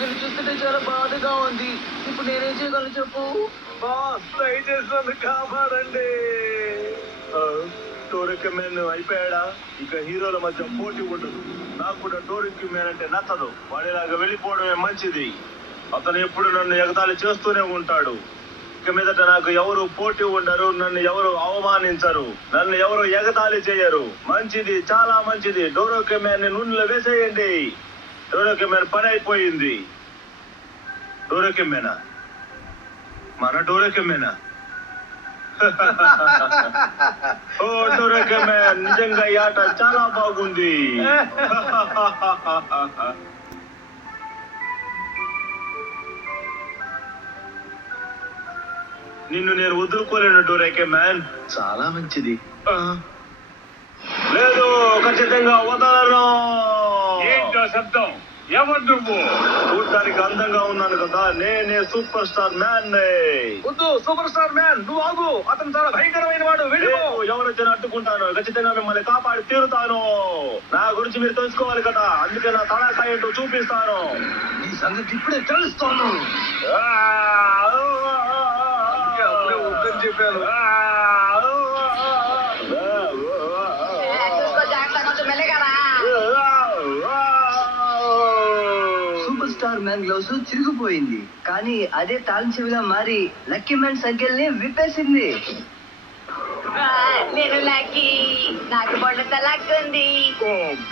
నేను చూస్తుంటే చాలా బాధగా ఉంది. ఇప్పుడు నేనేం చేయగలను చెప్పు? బాస్ దయచేసి నన్ను కాపాడండి. టోరెక్కి మ్యాన్ అయిపోయాడా? ఇక హీరోల మధ్య పోటీ ఉండదు. నాకు కూడా టోరెక్కి మ్యాన్ అంటే నచ్చదు. వాడిలాగా వెళ్ళిపోవడమే మంచిది. అతను ఎప్పుడు నన్ను ఎగతాళి చేస్తూనే ఉంటాడు. ఇక మీదట నాకు ఎవరు పోటీ ఉండరు, నన్ను ఎవరు అవమానించరు, నన్ను ఎవరు ఎగతాళి చేయరు. మంచిది, చాలా మంచిది. డోరోకే మ్యాన్ ని నూనెలో వేసేయండి. డోరోకే మ్యాన్ పని అయిపోయింది. డోరోకే మ్యానా? మన డోరోకే మ్యానా? ఓ డోరోకే మ్యాన్, నిజంగా ఈ ఆట చాలా బాగుంది. నిన్ను నేను వదులుకోలేను డోరేకే మ్యాన్. చాలా మంచిది. లేదు, ఖచ్చితంగా వదలను. ఏంటో శబ్దం? ఎవరు నువ్వు? చూడటానికి అందంగా ఉన్నాను కదా, నేనే సూపర్ స్టార్ మ్యాన్. వద్దు సూపర్ స్టార్ మ్యాన్, నువ్వు ఆగు. అతను చాలా భయంకరమైన వాడు. వెళ్ళిపో. ఎవరైతే అడ్డుకుంటాను, ఖచ్చితంగా మిమ్మల్ని కాపాడి తీరుతాను. నా గురించి మీరు తెలుసుకోవాలి కదా, అందుకే నా తలకాయ ఏంటో చూపిస్తాను. ఈ సంగతి ఇప్పుడే తెలుస్తాను. అప్పుడే వద్దని చెప్పాను. సూపర్ స్టార్ మ్యాన్ గ్లౌస్ చిరిగిపోయింది, కానీ అదే తాళం చెవిగా మారి లక్కీ మ్యాన్ సంఖ్యల్ ని విప్పేసింది. నేను లక్కీ, నాకు బొడ్డంత లక్ ఉంది.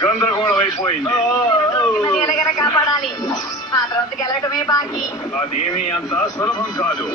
గందరగోళం అయిపోయింది. మరి ఎలాగైనా కాపాడాలి. ఆ తర్వాత గెలవటమే బాకీ. అదేమీ అంత సులభం కాదు.